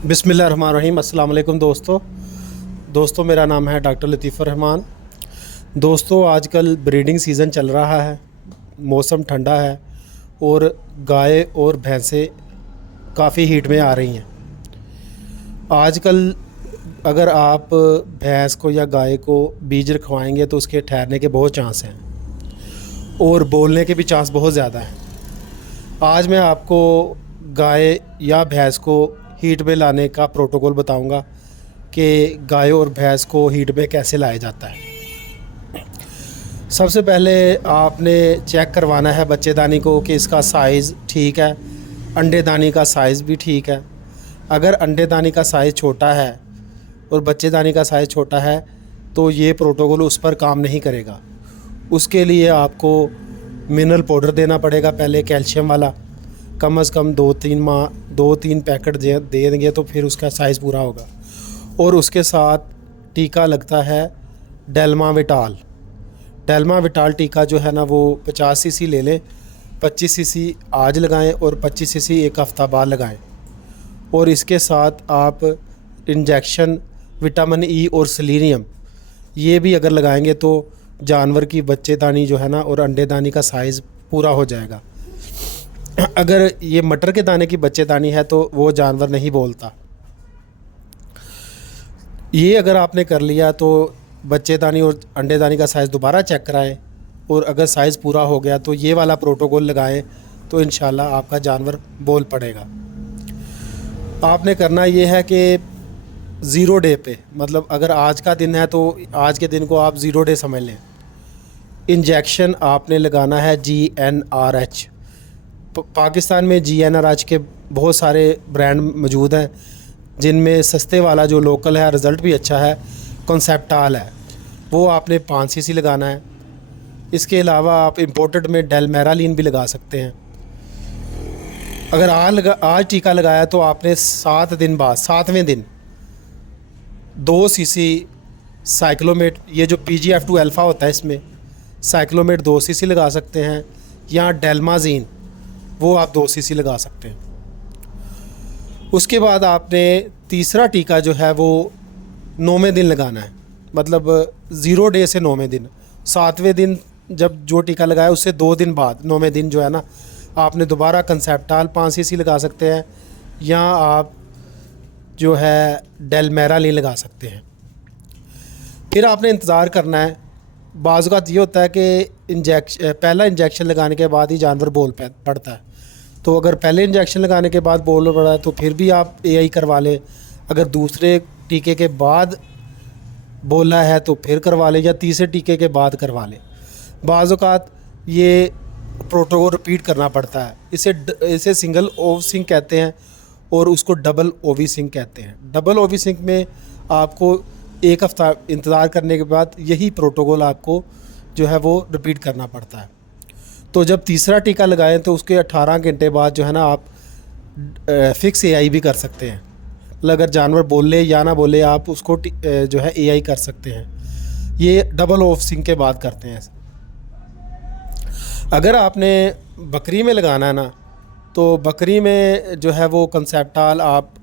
बिस्मिल्लाहिर्रहमानिर्रहीम। अस्सलाम वालेकुम दोस्तों मेरा नाम है डॉक्टर लतीफ़ुर रहमान। दोस्तों आजकल ब्रीडिंग सीज़न चल रहा है, मौसम ठंडा है और गाय और भैंसें काफ़ी हीट में आ रही हैं। आजकल अगर आप भैंस को या गाय को बीज रखवाएंगे तो उसके ठहरने के बहुत चांस हैं और बोलने के भी चांस बहुत ज़्यादा हैं। आज मैं आपको गाय या भैंस को हीट में लाने का प्रोटोकॉल बताऊंगा कि गाय और भैंस को हीट में कैसे लाया जाता है। सबसे पहले आपने चेक करवाना है बच्चेदानी को कि इसका साइज़ ठीक है, अंडेदानी का साइज़ भी ठीक है। अगर अंडेदानी का साइज़ छोटा है और बच्चेदानी का साइज़ छोटा है तो ये प्रोटोकॉल उस पर काम नहीं करेगा। उसके लिए आपको मिनरल पाउडर देना पड़ेगा, पहले कैल्शियम वाला, कम से कम 2-3 पैकेट दे देंगे तो फिर उसका साइज़ पूरा होगा। और उसके साथ टीका लगता है डेल्मा विटाल टीका जो है ना वो 50 सीसी ले लें। 25 सीसी आज लगाएं और 25 सीसी एक हफ़्ता बाद लगाएं। और इसके साथ आप इंजेक्शन विटामिन ई और सेलेनियम ये भी अगर लगाएंगे तो जानवर की बच्चेदानी जो है ना और अंडेदानी का साइज़ पूरा हो जाएगा। अगर ये मटर के दाने की बच्चेदानी है तो वो जानवर नहीं बोलता। ये अगर आपने कर लिया तो बच्चेदानी और अंडेदानी का साइज़ दोबारा चेक कराएं और अगर साइज़ पूरा हो गया तो ये वाला प्रोटोकॉल लगाएं तो इंशाल्लाह आपका जानवर बोल पड़ेगा। आपने करना ये है कि 0 डे पे, मतलब अगर आज का दिन है तो आज के दिन को आप 0 डे समझ लें। इंजेक्शन आपने लगाना है GnRH। पाकिस्तान में GnRH के बहुत सारे ब्रांड मौजूद हैं जिनमें सस्ते वाला जो लोकल है रिज़ल्ट भी अच्छा है, कॉन्सेप्टाल है, वो आपने 5 सीसी लगाना है। इसके अलावा आप इंपोर्टेड में डेलमेरालिन भी लगा सकते हैं। अगर आज टीका लगाया तो आपने 7 दिन बाद 7वें दिन 2 सीसी साइक्लोमेट, ये जो PGF2 अल्फ़ा होता है इसमें साइक्लोमेट 2 सीसी लगा सकते हैं, या डेल्माजीन वो आप 2 सीसी लगा सकते हैं। उसके बाद आपने तीसरा टीका जो है वो 9वें दिन लगाना है, मतलब 0 डे से 9वें दिन। 7वें दिन जब जो टीका लगाया उससे 2 दिन बाद 9वें दिन जो है ना आपने दोबारा कंसेप्टाल 5 सीसी लगा सकते हैं, या आप जो है डेलमेरालिन लगा सकते हैं। फिर आपने इंतज़ार करना है। बाज़ औक़ात ये होता है कि पहला इंजेक्शन लगाने के बाद ही जानवर बोल पड़ता है, तो अगर पहले इंजेक्शन लगाने के बाद बोल पड़ा है तो फिर भी आप AI करवा लें। अगर दूसरे टीके के बाद बोला है तो फिर करवा लें, या तीसरे टीके के बाद करवा लें। बाज़ औक़ात ये प्रोटोकॉल रिपीट करना पड़ता है। इसे सिंगल ओव सिंक कहते हैं और उसको डबल ओवी सिंक कहते हैं। डबल ओवी सिंक में आपको 1 हफ़्ता इंतज़ार करने के बाद यही प्रोटोकॉल आपको जो है वो रिपीट करना पड़ता है। तो जब तीसरा टीका लगाएं तो उसके 18 घंटे बाद जो है ना आप फिक्स AI भी कर सकते हैं। मतलब अगर जानवर बोले या ना बोले आप उसको जो है AI कर सकते हैं। ये डबल ऑफ सिंक के बाद करते हैं। अगर आपने बकरी में लगाना है ना तो बकरी में जो है वो कंसेप्टाल आप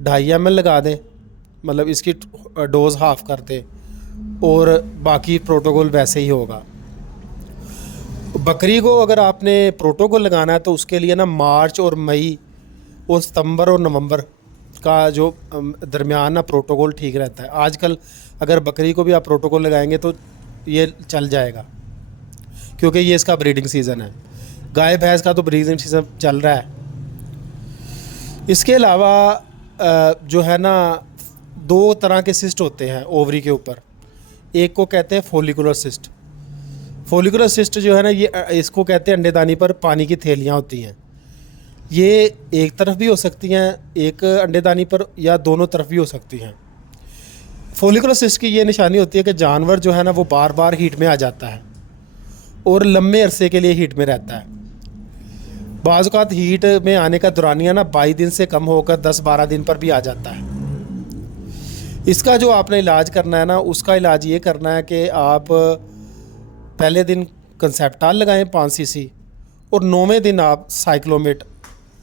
2.5 ml लगा दें, मतलब इसकी डोज़ हाफ़ कर दें और बाकी प्रोटोकॉल वैसे ही होगा। बकरी को अगर आपने प्रोटोकॉल लगाना है तो उसके लिए ना मार्च और मई और सितंबर और नवंबर का जो दरमियान ना प्रोटोकॉल ठीक रहता है। आजकल अगर बकरी को भी आप प्रोटोकॉल लगाएंगे तो ये चल जाएगा क्योंकि ये इसका ब्रीडिंग सीज़न है। गाय भैंस का तो ब्रीडिंग सीज़न चल रहा है। इसके अलावा जो है ना 2 तरह के सिस्ट होते हैं ओवरी के ऊपर। एक को कहते हैं फोलिकुलर सिस्ट। फोलिकुलर सिस्ट जो है ना ये इसको कहते हैं अंडेदानी पर पानी की थैलियाँ होती हैं। ये एक तरफ भी हो सकती हैं, एक अंडेदानी पर, या दोनों तरफ भी हो सकती हैं। फोलिकुलर सिस्ट की ये निशानी होती है कि जानवर जो है ना वो बार बार हीट में आ जाता है और लंबे अरसे के लिए हीट में रहता है। बाज़ औक़ात हीट में आने का दौरानिया ना 22 दिन से कम होकर 10-12 दिन पर भी आ जाता है। इसका जो आपने इलाज करना है ना, उसका इलाज ये करना है कि आप पहले दिन कंसेप्टाल लगाएं 5 सीसी और 9वें दिन आप साइक्लोमेट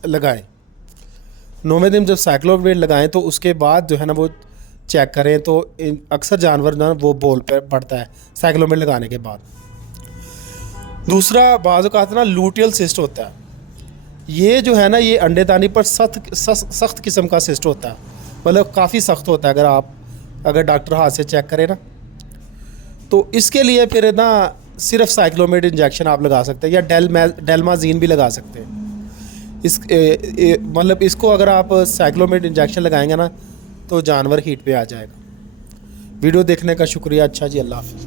लगाएं। 9वें दिन जब साइक्लोमेट लगाएं तो उसके बाद जो है ना वो चेक करें, तो अक्सर जानवर ना वो बोल पे पड़ता है साइक्लोमेट लगाने के बाद। दूसरा बाज़ औक़ात ना लूटियल सिस्ट होता है, ये जो है ना ये अंडेदानी पर सख्त किस्म का सिस्ट होता है, मतलब काफ़ी सख्त होता है। अगर डॉक्टर हाथ से चेक करे ना, तो इसके लिए फिर ना सिर्फ साइक्लोमेट इंजेक्शन आप लगा सकते हैं या डेलमाजीन भी लगा सकते हैं। मतलब इसको अगर आप साइक्लोमेट इंजेक्शन लगाएंगे ना तो जानवर हीट पे आ जाएगा। वीडियो देखने का शुक्रिया। अच्छा जी, अल्लाह हाफ़िज़।